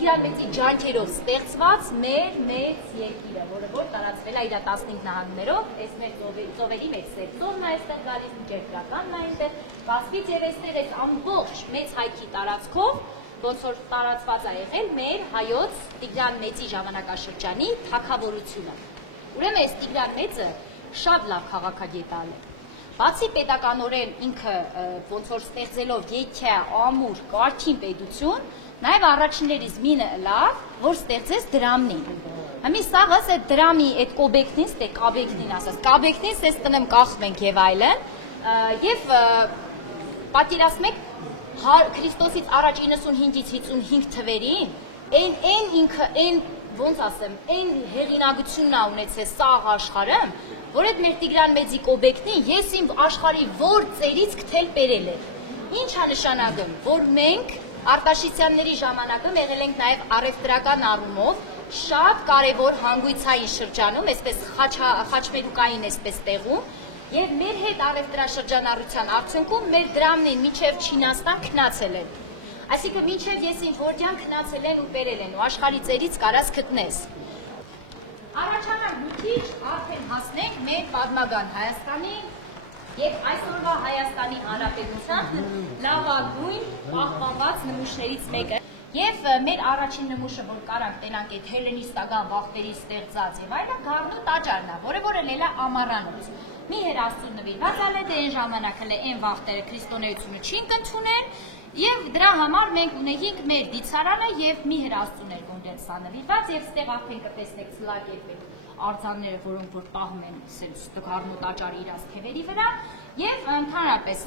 Իրանցի ջանքերով ստեղծված մեր մեծ երկիրը, որը որ տարածվել է իր 15 նահանգներով, այս մեր ծովերի մեջ սերտորն է այստեղ գալիս, ջերկրականն է այնտեղ, բացվից եւ այստեղ այս ամբողջ մեծ հայքի տարածքով, ոնց որ տարածված է եղել մեր հայոց Տիգրան Մեծի ժամանակաշրջանի թագավորությունը։ Ուրեմն այս Տիգրան Մեծը շատ լավ քաղաքագետ է։ Բացի պետականորեն ինքը ոնց որ ստեղծելով եկյա, ամուր, կարգին պետություն, նաև առաջիններից մինը լավ, որ ստեղծեց դրամնին։ Համի սաղս այդ դրամի այդ կոբեկնին, ստե կաբեկնին ասած, կաբեկնին սես տնեմ կախում ենք և այլն, և պատիրասմ եք Քրիստոսից առաջ 95-ից 55 թվերին, այն ոնց ասեմ, այն հեղինակությունն է ունեցել սաղ աշխարհը, որ այդ մեր Տիգրան Մեծի կոբեկնին ես իմ աշխարհի որ ծերից քթել բերել է։ Ինչ է նշանակում, որ մենք Արտաշիսյանների ժամանակում եղել ենք նաև առևտրական առումով շատ կարևոր հանգույցային շրջանում, այսպես խաչմերուկային այսպես տեղում, եւ մեր հետ առևտրաշրջանառության արդյունքում մեր դրամն մինչև Չինաստան քնացել են։ Այսինքն մինչև ես ինձ որտյան քնացել են ու բերել են ու աշխարհի ծերից կարաս գտնես։ Առաջանալ մի քիչ արդեն հասնենք մեր պատմական Հայաստանին և այսօրվա Հայաստանի Հանրապետության լավագույն պահպանված նմուշներից մեկը և մեր առաջին նմուշը, որ կարանք տենանք այդ հելենիստական վաղտերի ստեղծած և այլն գառնու տաճարն է, որը լելա ամառանոց։ Մի հեր Աստծուն նվիրված ալ է, դե այն ժամանակ հələ այն վաղտերը քրիստոնեությունը չին կընդունել և դրա համար մենք ունեինք մեր դիցարանը և մի հեր Աստծուն էր գոնդել սա նվիրված և ստեղ արդեն կտեսնեք ցլակերպել արձանները, որոնք որ պահում են գառնու տաճարի իրաց թևերի վրա և ընդհանրապես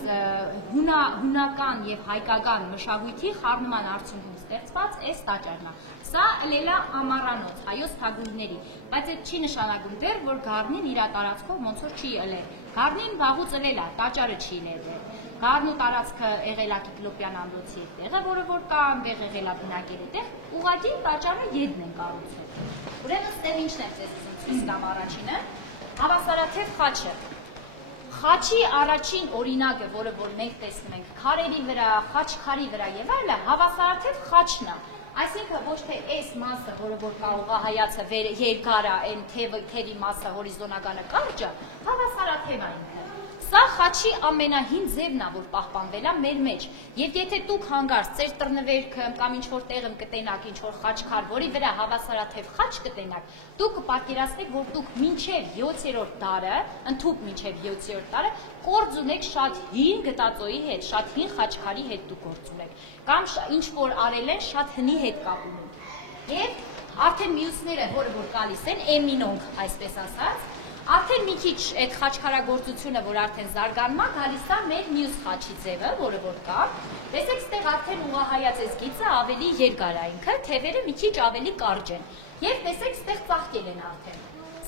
հունական և հայկական մշակույթի խառնման արդյունքում ստեղծված այս տաճարն է։ Սա լելա ամառանոց հայոց թագուհիների, բայց այդ չի նշանակում դեռ, որ գառնին իր տարածքով ոնց որ չի ըլել։ Գառնին վաղուց ըլել է, տաճարը չի ըլել։ Գառնու տարածքը եղել է Կիկլոպյան ամրոցի տեղը, որը որ կա այնտեղ եղել է բնակել այդտեղ, ուղղակի տաճարը ետն են կառուցել։ Ուրեմն ստեղ ինչն է ձեզ ցույց տամ առաջինը, հավասարաթև խաչը։ Խաչի առաջին օրինակը, որը որ մենք տեսնում ենք քարերի վրա, խաչքարի վրա եւ այլն, հավասարաթև խաչն է։ Այսինքն ոչ թե այս մասը, որը որ կա ուղղահայացը երկարը, այն թևի մասը հորիզոնականը կարճը, հավասարաթև է ինքը։ Սա խաչի ամենահին ձևն է, որ պահպանվել է մեր մեջ։ Եվ եթե դուք հանգարց ձեր տրնվերքը կամ ինչ-որ տեղում կտենաք ինչ-որ խաչքար, որի վրա հավասարաթև խաչ կտենաք, դուք կպատկերացնեք, որ դուք մինչև 7-րդ դարը, ընդհուպ մինչև 7-րդ դարը, գործ ունեք շատ հին գտածոյի հետ, շատ հին խաչքարի հետ դուք գործ ունեք, կամ ինչ-որ արել են շատ հնի հետ կապ ունեն։ Եվ արդեն մյուսները, որը որ գալիս են, էմինոնք, այսպես ասած, արդեն մի քիչ այդ խաչքարագործությունը, որ արդեն զարգանում է, գալիս է մեր մյուս խաչի ձևը, որը որ կա։ Տեսեք, ստեղ արդեն ուղղահայաց այս գիծը ավելի երկար է ինքը, թևերը մի քիչ ավելի կարճ են։ Եվ տեսեք, ստեղ ծաղկել են արդեն։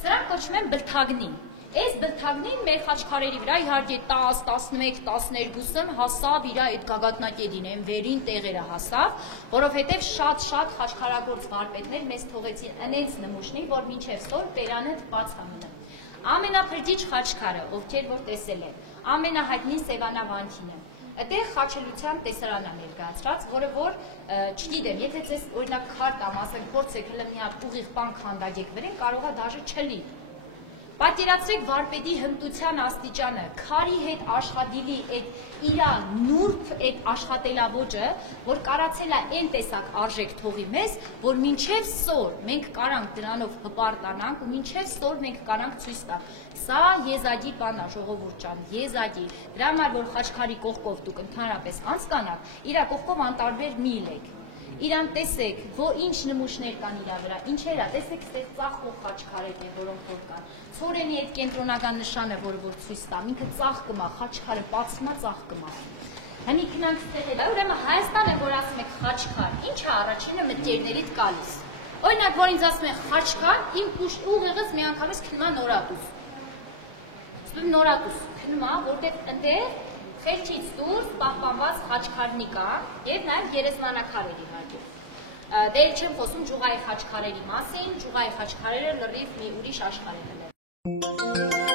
Սրանք կոչվում են բլթագնին։ Այս բլթագնին մեր խաչքարերի վրա իհարկե 10, 11, 12-ն հասավ իր այդ գագաթնակետին, այն վերին տեղերը հասավ, որովհետև շատ խաչքարագործ վարպետներ մեզ թողեցին այնց նմուշնի, որ մինչև սոր բերանը բաց համինը։ Ամենափրկիչ խաչքարը, ովքեր որ տեսել են, ամենահայտնի Սևանա Վանթինը, այդտեղ խաչելության տեսարան է ներկայացրած, որը որ չգիտեմ, եթե ձեզ օրինակ քար կամ ասենք փորձեք հələ մի հատ ուղիղ բան քանդագեք վրան, կարող է դաժե չլի։ Պատկերացրեք վարպետի հմտության աստիճանը, քարի հետ աշխատիլի այդ իրա նուրբ այդ աշխատելավոճը, որ կարացել է այն տեսակ արժեք թողի մեզ, որ մինչև սոր մենք կարանք դրանով հպարտանանք ու մինչև սոր մենք կարանք ցույց տանք։ Սա եզակի բան է, ժողովուրդ ջան, եզակի։ Դրա համար որ խաչքարի կողքով դուք ընդհանրապես անցկանաք, իր կողքով անտարբեր մի ելեք։ Իրան տեսեք, որ ինչ նմուշներ կան իր վրա, ինչեր է, տեսեք ստեղ ծաղկող խաչքարեր են, որոնք որ կան։ Ցորենի այդ կենտրոնական նշանը, որ ցույց տամ, ինքը ծաղկում է, խաչքարը բացվում է, ծաղկում է։ Հնի քնանք ստեղ է, ուրեմն Հայաստանը, որ ասում եք խաչքար, ինչ է առաջինը մտքերներիդ գալիս։ Օրինակ, որ ինձ ասում են խաչքար, իմ ուղեղս միանգամից քնում է նորատուս։ Նորատուս քնում է, որտեղ այնտեղ խելքից դուրս պահպանված խաչքարնի կա և նաև երեսմանակարեր իհարկե։ Դեր չեմ խոսում ջուղայի խաչքարերի մասին, ջուղայի խաչքարերը լրիվ մի ուրիշ աշխարհ են։